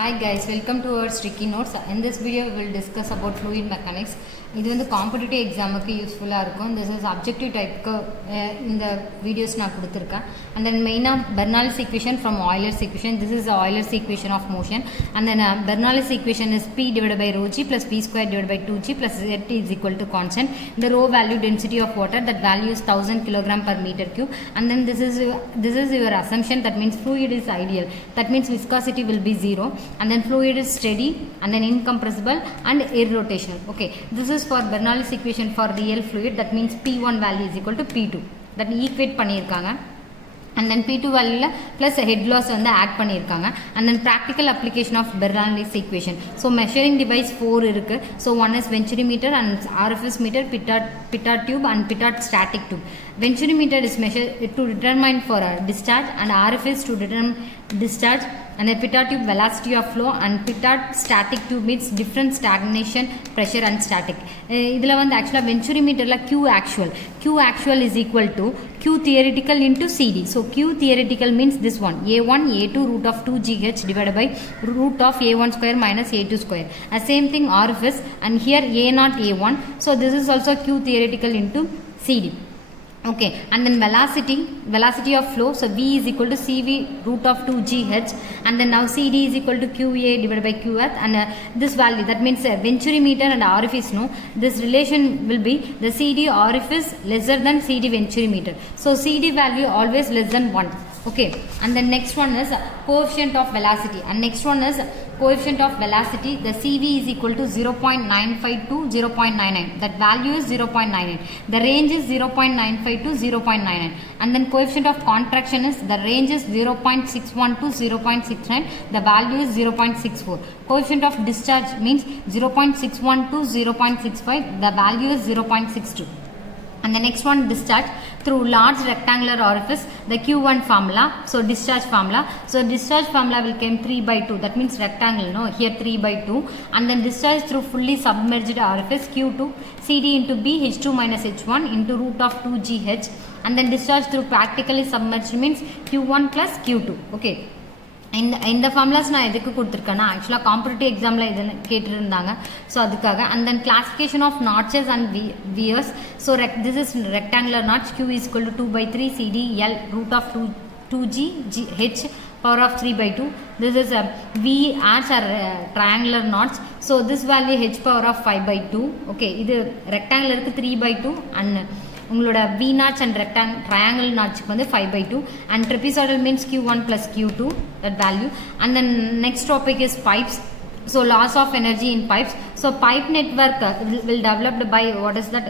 Hi guys, welcome to our sticky notes. In this video we will discuss about fluid mechanics. இது வந்து competitive எக்ஸாமுக்கு யூஸ்ஃபுல்லாக இருக்கும். This is objective டைப்புக்கு இந்த videos நான் கொடுத்துருக்கேன். அண்ட் தென் மெயினாக Bernoulli's equation from Euler's equation. This is Euler's equation of motion. And then Bernoulli's equation is P divided by rho g plus P square divided by 2g plus Z is equal to constant. The rho value density of water, that value is 1000 kg per meter cube. And then this is your assumption, that means fluid is ideal. That means viscosity will be 0. And then fluid is steady and then incompressible and irrotational. Okay, this is for Bernoulli's equation for real fluid. That means P1 value is equal to P2. That equate பண்ணியிருக்காங்க. And then P2 value plus head loss வந்து add பண்ணியிருக்காங்க. And then practical application of Bernoulli's equation. So measuring device 4 இருக்கு. So one is venturimeter and RFS meter, pitot tube and pitot static tube. Venturimeter is measured to determine for a discharge and RFS to determine discharge, and the pitot tube velocity of flow, and pitot static tube means different stagnation, pressure and static. இதில் வந்து ஆக்சுவலாக வென்ச்சுரிமீட்டரில் Q actual is equal to Q theoretical into CD. So Q theoretical means this one, A1 A2 root of 2GH divided by root of A1 square minus A2 square. Same thing RFS, and here A0 A1. So this is also Q theoretical into CD. Okay, and then velocity of flow, so V is equal to CV root of 2GH, and then now CD is equal to QA divided by QF, and this value, that means venturimeter and orifice, no, this relation will be the CD orifice lesser than CD venturimeter. So CD value always less than 1. Okay, and the next one is coefficient of velocity, and next one is coefficient of velocity. The CV is equal to 0.95 to 0.99. That value is 0.99. The range is 0.95 to 0.99. And then coefficient of contraction is, the range is 0.61 to 0.69. The value is 0.64. Coefficient of discharge means 0.61 to 0.65. The value is 0.62. And the next one, discharge through large rectangular orifice, the Q1 formula. So discharge formula, so discharge formula will come 3 by 2, that means rectangle, no, here 3 by 2. And then discharge through fully submerged orifice, Q2 CD into B H2 minus H1 into root of 2GH. And then discharge through practically submerged means Q1 plus Q2. Okay, இந்த formulas நான் எதுக்கு கொடுத்துருக்கேன்னா, ஆக்சுவலாக competitive எக்ஸாமில் இது கேட்டுருந்தாங்க, so அதுக்காக. And then classification of notches and weirs. So this is rectangular notch, Q is equal to 2 by 3 CD L root of 2G H power of 3 by 2. This is a V arcs are triangular knots, so this value H power of 5 by 2. Okay, இது ரெக்டாங்குலருக்கு 3 by 2 and உங்களோட V notch and triangle notchக்கு வந்து 5 by 2, and trapezoidal means Q1 plus Q2, that value. And then next topic is pipes. So loss of energy in pipes. So pipe network will developed by what is that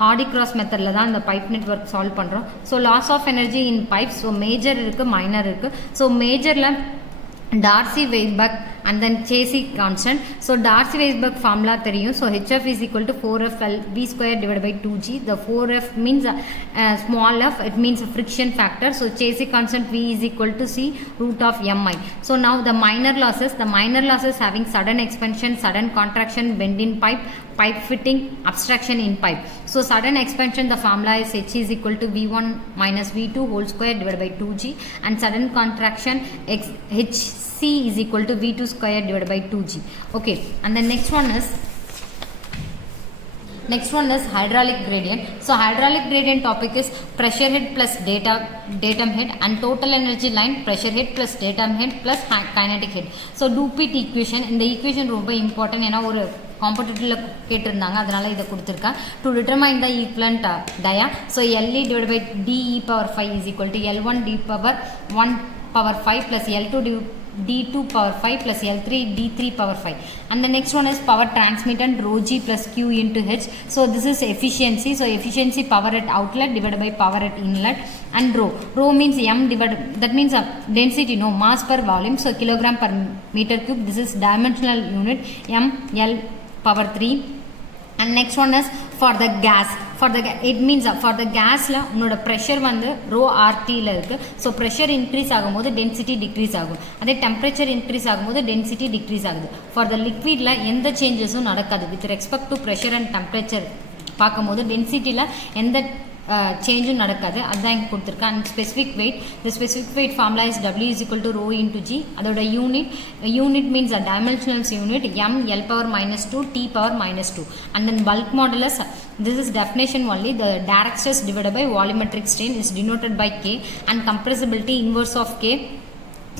Hardy cross method la dhaan the pipe network solve பண்றோம். So loss of energy in pipes, so major இருக்கு minor இருக்கு. So majorல Darcy-Weisbach and then Chasey constant. So Darcy-Weisbach formula தெரியும். So HF is equal to 4F V square divided by 2G. The 4F means small f, it means a friction factor. So Chasey constant V is equal to C root of Mi. So now the minor losses having sudden expansion, sudden contraction, bend in pipe fitting, abstraction in pipe. So sudden expansion, the formula is H is equal to V1 minus V2 whole square divided by 2G, and sudden contraction HC is equal to V2 square divided by 2G. Okay, and the next one is hydraulic gradient. So hydraulic gradient topic is pressure head plus datum head, and total energy line pressure head plus datum head plus kinetic head. So dupit equation, இந்த equation ரொம்ப important, ஏன்னா ஒரு காம்படிட்டிவ்ல கேட்டிருந்தாங்க, அதனால இதை கொடுத்துருக்கேன். To determine the equivalent dia, so LE divided by DE power 5 is equal to L1 D power 1 power 5 plus L2 D2 power 5 plus L3 D3 power 5. And the next one is power transmitted rho G plus Q into H. So this is efficiency. So efficiency power at outlet divided by power at inlet, and rho means M divided, that means density, no, mass per volume. So kilogram per meter cube. This is dimensional unit, M L power 3. And next one is for the gas. It means for the gasல உன்னோட pressure வந்து rho RTல இருக்கு. So pressure increase ஆகும்போது density decrease ஆகும். அதே temperature increase ஆகும்போது density decrease ஆகுது. For the liquidல எந்த changesம் நடக்காது. With respect to pressure and temperature பார்க்கும்போது densityல எந்த சேஞ்சும் நடக்காது. அதுதான் இங்கே கொடுத்துருக்கேன். And specific weight, the specific weight formula is W is equal to rho into G. அதோட unit means a dimensionals unit m L power minus 2 T power minus 2. And then bulk modulus, this is definition only, the direct stress divided by volumetric strain is denoted by K, and compressibility inverse of K.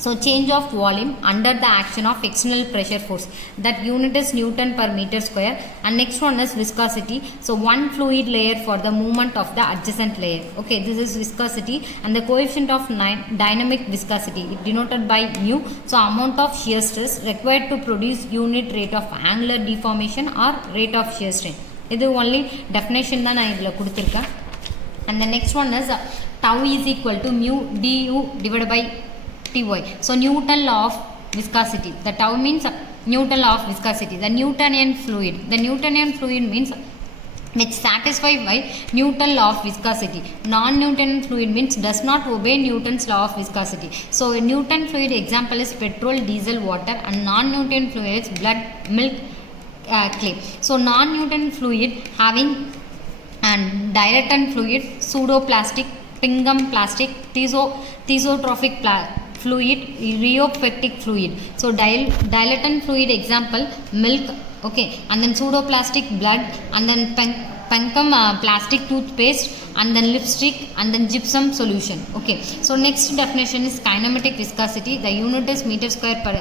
So change of volume under the action of external pressure force, that unit is Newton per meter square. And next one is viscosity. So one fluid layer for the movement of the adjacent layer. Okay, this is viscosity, and the coefficient of dynamic viscosity denoted by mu. So amount of shear stress required to produce unit rate of angular deformation or rate of shear strain. இது only definition தான் நான் இதில் கொடுத்துருக்கேன். And the next one is tau is equal to mu du divided by Ty. So Newton law of viscosity. The tau means Newton law of viscosity. The Newtonian fluid. The Newtonian fluid means which satisfied by Newton law of viscosity. Non-Newtonian fluid means does not obey Newton's law of viscosity. So a Newton fluid example is petrol, diesel, water, and non-Newton fluid is blood, milk, clay. So non-Newton fluid having and dilatant fluid, pseudoplastic, Pingham plastic, thesotrophic fluid, rheopectic fluid. So dilatant fluid example milk, okay, and then pseudoplastic blood, and then Pingham plastic toothpaste, and then lipstick, and then gypsum solution. Okay, so next definition is kinematic viscosity. The unit is meter square per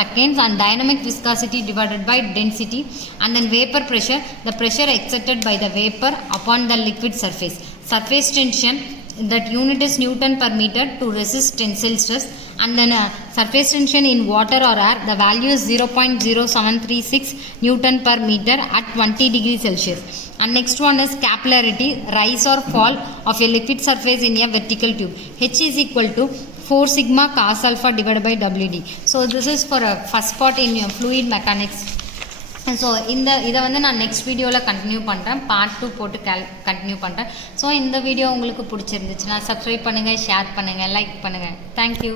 seconds, and dynamic viscosity divided by density. And then vapor pressure, the pressure exerted by the vapor upon the liquid surface. Surface tension, that unit is Newton per meter to resist tensile stress. And then surface tension in water or air, the value is 0.0736 Newton per meter at 20 degrees Celsius. And next one is capillarity, rise or fall of a liquid surface in a vertical tube. H is equal to 4 sigma cos alpha divided by WD. So this is for a first part in your fluid mechanics. So இதை வந்து நான் next வீடியோவில் continue பண்ணுறேன், part 2 போட்டு continue பண்ணுறேன். So இந்த video உங்களுக்கு பிடிச்சிருந்துச்சுன்னா சப்ஸ்கிரைப் பண்ணுங்கள், ஷேர் பண்ணுங்கள், லைக் பண்ணுங்கள். தேங்க்யூ.